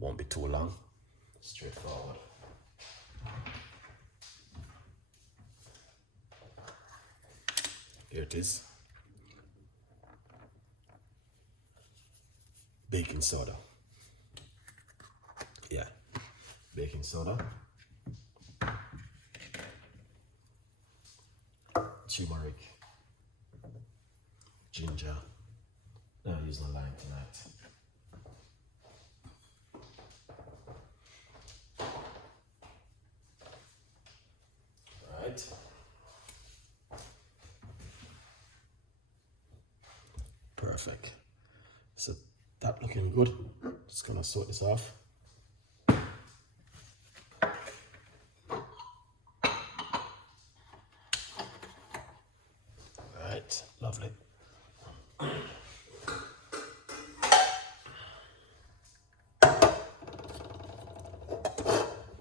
Won't be too long. Straightforward. Here it is. Baking soda. Yeah, baking soda. Turmeric. Ginger. No, I'm using a lime tonight. Right. Perfect. So that looking good. Just gonna sort this off. Right, lovely.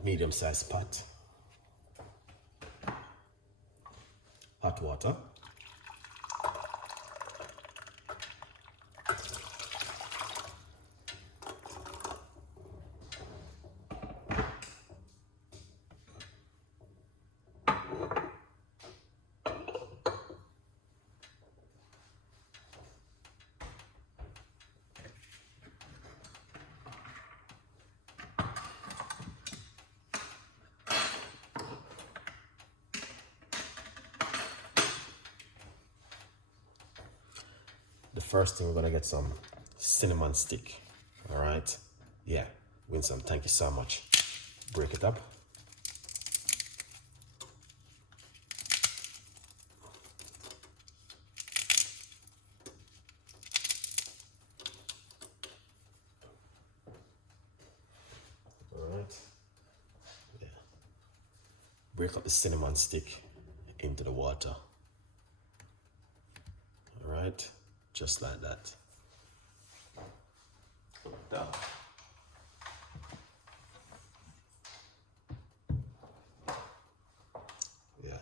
Medium-sized pot. Hot water. The first thing, we're gonna get some cinnamon stick. All right. Yeah, Winsome, thank you so much. Break it up. All right. Yeah. Break up the cinnamon stick into the water. All right. Just like that. Down. Yeah.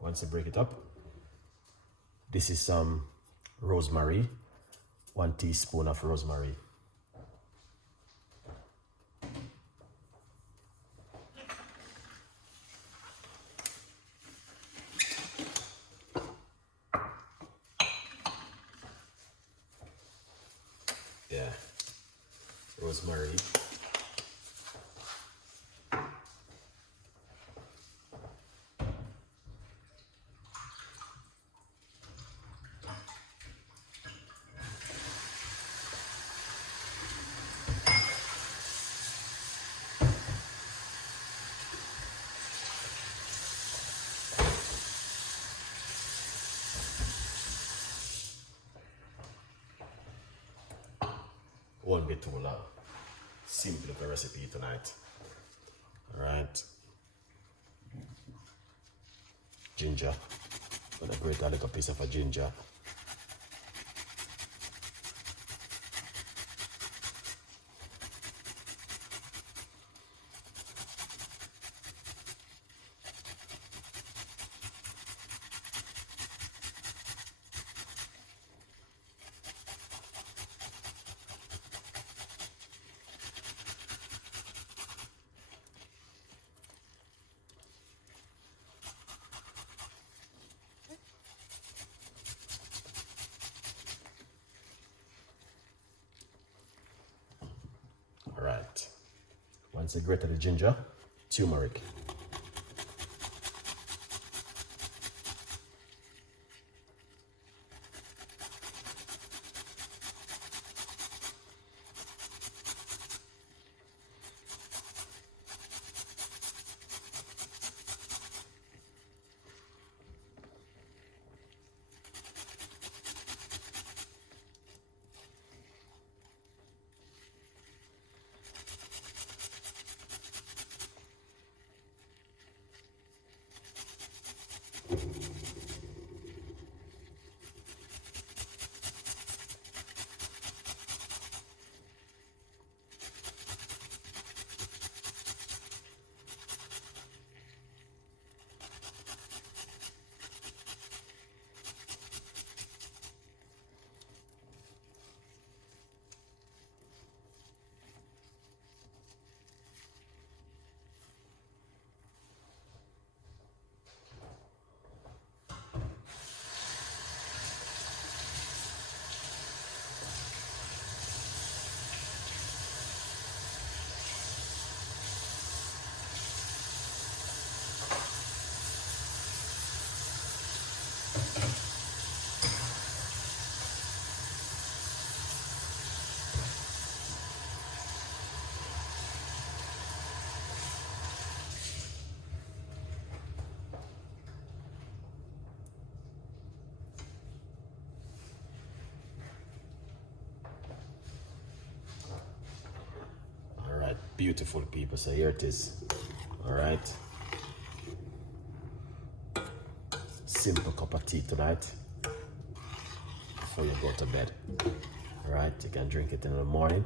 Once you break it up, this is some rosemary, 1 teaspoon of rosemary. Yeah, rosemary. Won't be too long. Simple little recipe tonight. All right. Ginger. Gonna grate a little piece of a ginger. All right. Once you grate the ginger, turmeric. beautiful people. So here it is. All right. Simple cup of tea tonight before you go to bed. All right, you can drink it in the morning.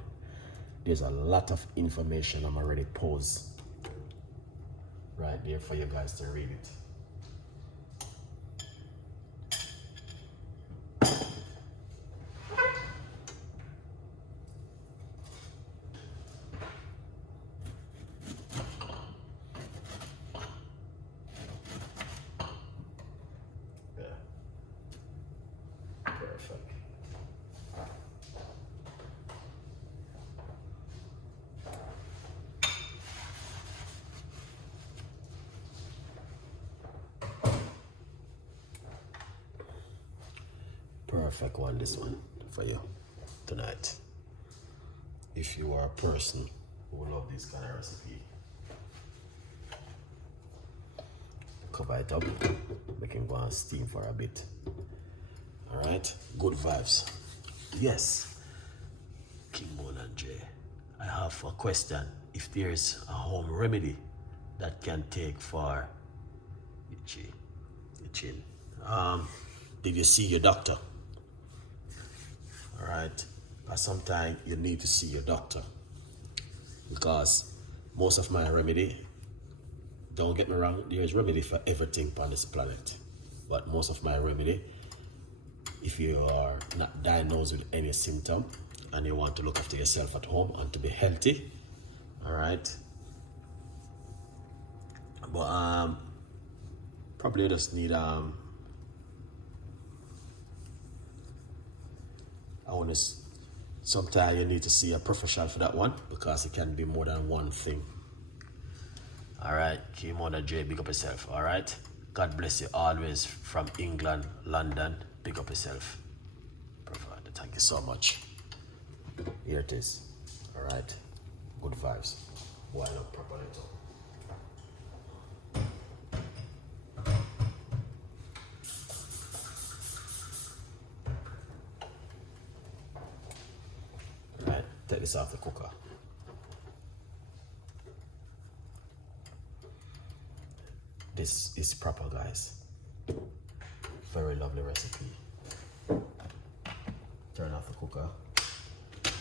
There's a lot of information I'm already posed right there for you guys to read it. Perfect. Perfect one, this one for you tonight. If you are a person who love this kind of recipe, cover it up, we can go and steam for a bit. All right, good vibes. Yes, Kimbon and Jay, I have a question. If there's a home remedy that can take for itching, did you see your doctor? All right, but sometimes you need to see your doctor, because most of my remedy, don't get me wrong, there's remedy for everything on this planet, but most of my remedy, if you are not diagnosed with any symptom and you want to look after yourself at home and to be healthy, all right, but probably just need sometimes you need to see a professional for that one, because it can be more than one thing. All right, Kimona J, big up yourself. All right, God bless you always from England, London. Big up yourself. Perfect. Thank you so much. Here it is. All right, good vibes. Why not properly too? Take this off the cooker. This is proper, guys. Very lovely recipe. Turn off the cooker.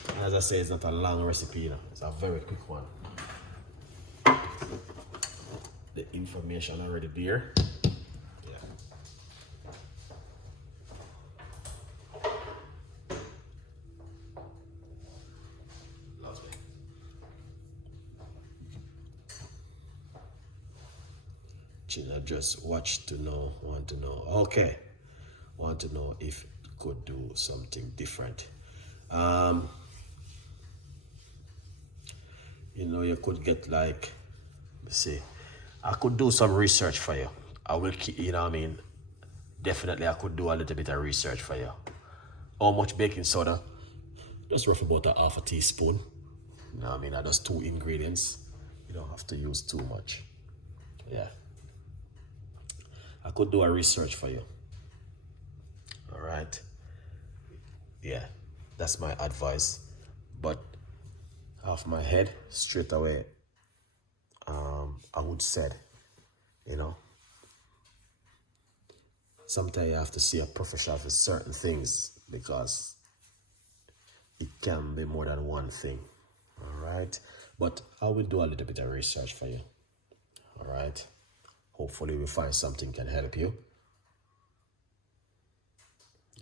And as I say, it's not a long recipe, you know. It's a very quick one. The information already there. I just watch to know, want to know. Okay, want to know if it could do something different. You know, you could get like, let's see, I could do some research for you. I will keep, you know what I mean? Definitely, I could do a little bit of research for you. How much baking soda? Just roughly about a half a teaspoon. You know what I mean? That's 2 ingredients. You don't have to use too much. Yeah. I could do a research for you. All right. Yeah, that's my advice. But off my head, straight away, I would say, you know, sometimes you have to see a professional for certain things, because it can be more than one thing. All right. But I will do a little bit of research for you. All right. Hopefully we find something can help you.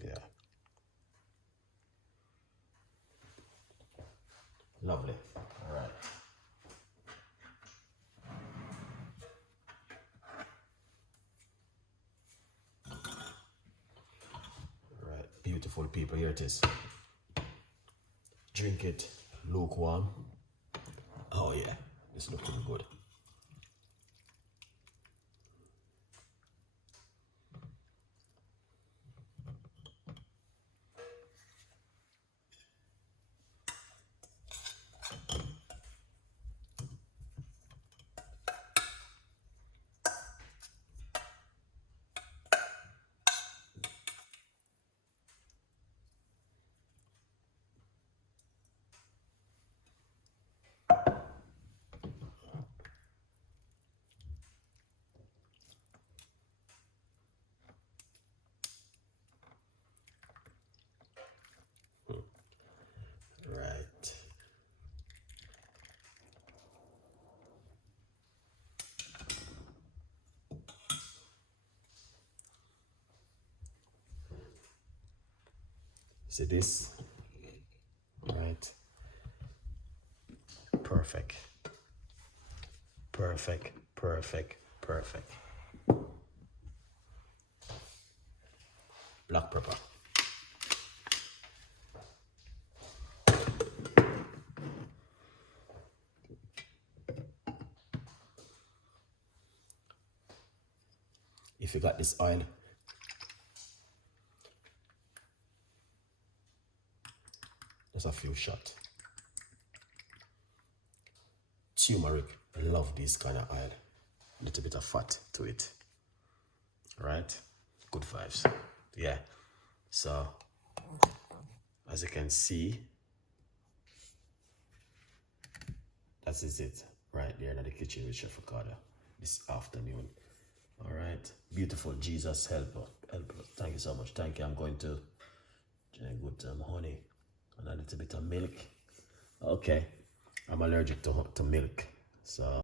Yeah. Lovely. All right. All right. Beautiful people, here it is. Drink it lukewarm. Oh yeah, it's looking good. See this? Right. Perfect. Perfect, perfect, perfect. Black pepper. If you got this oil, just a few shots. Turmeric, I love this kind of oil. A little bit of fat to it. Right? Good vibes. Yeah. So, as you can see, that is it right there in the kitchen with Chef Ricardo this afternoon. All right. Beautiful. Jesus, help us. Help us. Thank you so much. Thank you. I'm going to drink good honey and a little bit of milk. Okay. I'm allergic to milk. So